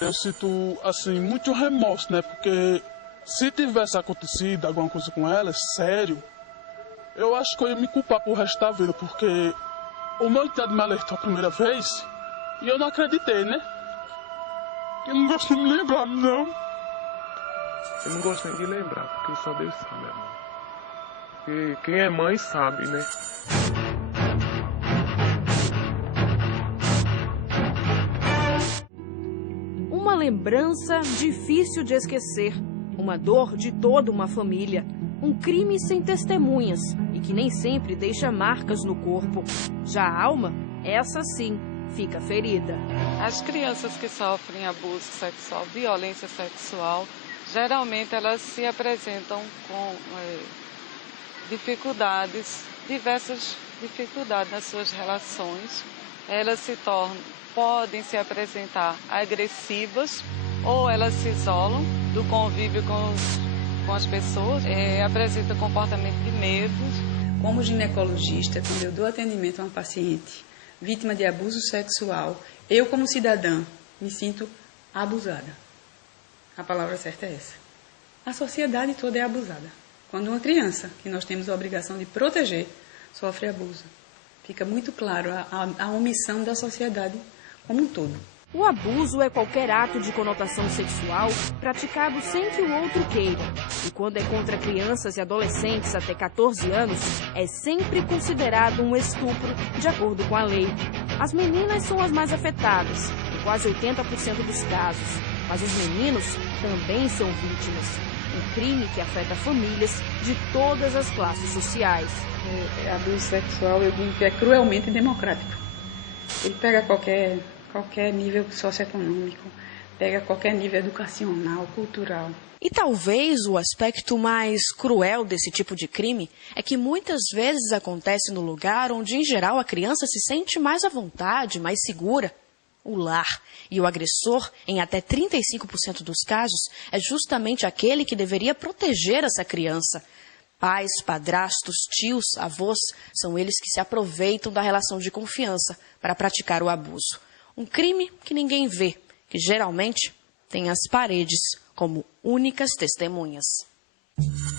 Eu sinto, assim, muito remorso, né? Porque se tivesse acontecido alguma coisa com ela, sério, eu acho que eu ia me culpar pro resto da vida, porque o meu enteado me alertou a primeira vez e eu não acreditei, né? Eu não gosto de me lembrar, não. Eu não gosto nem de lembrar, porque só Deus sabe, amor. Porque quem é mãe sabe, né? Uma lembrança difícil de esquecer, uma dor de toda uma família, um crime sem testemunhas e que nem sempre deixa marcas no corpo. Já a alma, essa sim, fica ferida. As crianças que sofrem abuso sexual, violência sexual, geralmente elas se apresentam com dificuldades, diversas dificuldades nas suas relações. Elas podem se apresentar agressivas ou elas se isolam do convívio com as pessoas, apresentam comportamento de medo. Como ginecologista, quando eu dou atendimento a uma paciente vítima de abuso sexual, eu como cidadã me sinto abusada. A palavra certa é essa. A sociedade toda é abusada. Quando uma criança, que nós temos a obrigação de proteger, sofre abuso, fica muito claro a omissão da sociedade como um todo. O abuso é qualquer ato de conotação sexual praticado sem que o outro queira. E quando é contra crianças e adolescentes até 14 anos, é sempre considerado um estupro, de acordo com a lei. As meninas são as mais afetadas, em quase 80% dos casos. Mas os meninos também são vítimas. Um crime que afeta famílias de todas as classes sociais. O abuso sexual, eu digo que é cruelmente democrático. Ele pega qualquer nível socioeconômico, pega qualquer nível educacional, cultural. E talvez o aspecto mais cruel desse tipo de crime é que muitas vezes acontece no lugar onde, em geral, a criança se sente mais à vontade, mais segura. O lar. E o agressor, em até 35% dos casos, é justamente aquele que deveria proteger essa criança. Pais, padrastos, tios, avós, são eles que se aproveitam da relação de confiança para praticar o abuso. Um crime que ninguém vê, que geralmente tem as paredes como únicas testemunhas.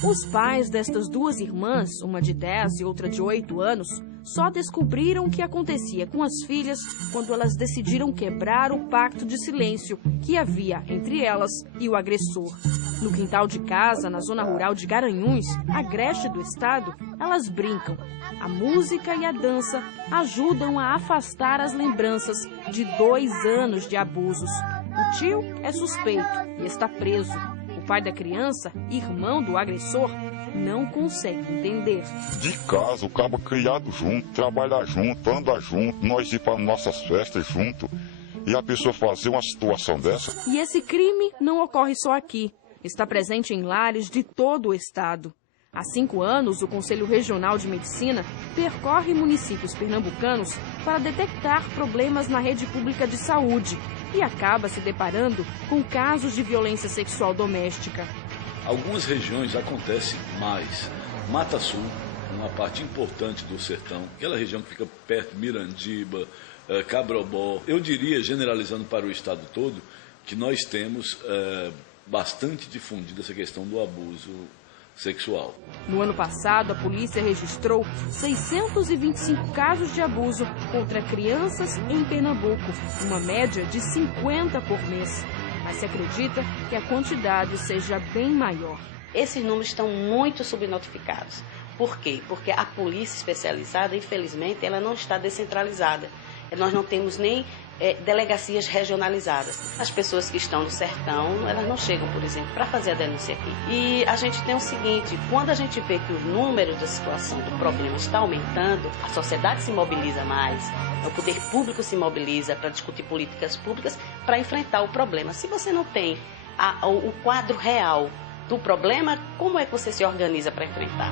Os pais destas duas irmãs, uma de 10 e outra de 8 anos, só descobriram o que acontecia com as filhas quando elas decidiram quebrar o pacto de silêncio que havia entre elas e o agressor. No quintal de casa, na zona rural de Garanhuns, agreste do estado, elas brincam. A música e a dança ajudam a afastar as lembranças de 2 anos de abusos. O tio é suspeito e está preso. O pai da criança, irmão do agressor, não consegue entender. De casa, o cabo criado junto, trabalhar junto, andar junto, nós ir para nossas festas junto, e a pessoa fazer uma situação dessa. E esse crime não ocorre só aqui. Está presente em lares de todo o estado. Há 5 anos, o Conselho Regional de Medicina percorre municípios pernambucanos para detectar problemas na rede pública de saúde e acaba se deparando com casos de violência sexual doméstica. Algumas regiões acontece mais. Mata Sul, uma parte importante do sertão, aquela região que fica perto de Mirandiba, Cabrobó. Eu diria, generalizando para o estado todo, que nós temos bastante difundida essa questão do abuso sexual. No ano passado, a polícia registrou 625 casos de abuso contra crianças em Pernambuco, uma média de 50 por mês. Mas se acredita que a quantidade seja bem maior. Esses números estão muito subnotificados. Por quê? Porque a polícia especializada, infelizmente, ela não está descentralizada. Nós não temos nem delegacias regionalizadas. As pessoas que estão no sertão, elas não chegam, por exemplo, para fazer a denúncia aqui. E a gente tem o seguinte, quando a gente vê que o número da situação do problema está aumentando, a sociedade se mobiliza mais, o poder público se mobiliza para discutir políticas públicas para enfrentar o problema. Se você não tem o quadro real do problema, como é que você se organiza para enfrentar?